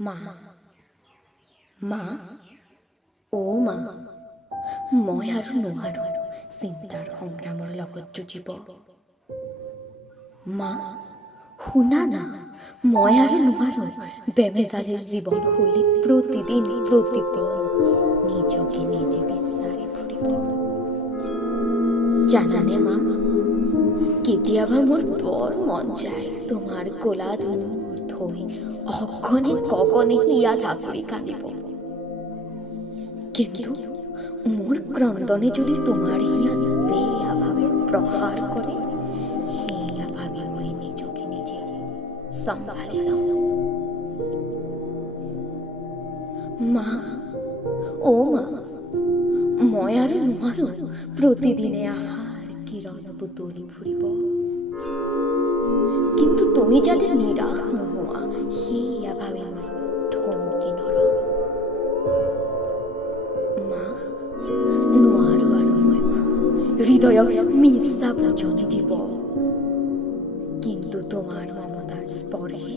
মা, মা, অ' মা, মই আৰু নোৱাৰো চিন্তাৰ সংগ্ৰামৰ লগত যুঁজিব। মা, শুনা না, মই আৰু নোৱাৰো বেমেজালিৰ জীৱনশৈলীত প্ৰতিদিন প্ৰতিপল নিজকে নিজে বিচাৰি ফুৰিব। জানানে মা, কেতিয়াবা মোৰ বৰ মন যায় তোমাৰ কোলাত মূৰ থৈ অগণে গগনে হিয়া ধাপৰি কান্দিব। কিন্তু মোৰ ক্ৰন্দনে যদি তোমাৰ হিয়াত বেয়াভাৱে প্ৰহাৰ কৰে, সেয়া ভাবি মই নিজকে নিজে চম্ভালি লওঁ। মা, অ' মা, মই আৰু নোৱাৰো প্ৰতিদিনে আহাৰ কিৰণ বুটলি ফুৰিব। কিন্তু তুমি যাতে নিৰাশ নোহোৱা, সেয়া ভাবি মই থমকি নৰওঁ। মা, নোৱাৰো আৰু মই মা হৃদয়ক মিছা বচন দিব। কিন্তু তোমাৰ মমতাৰ স্পৰ্শে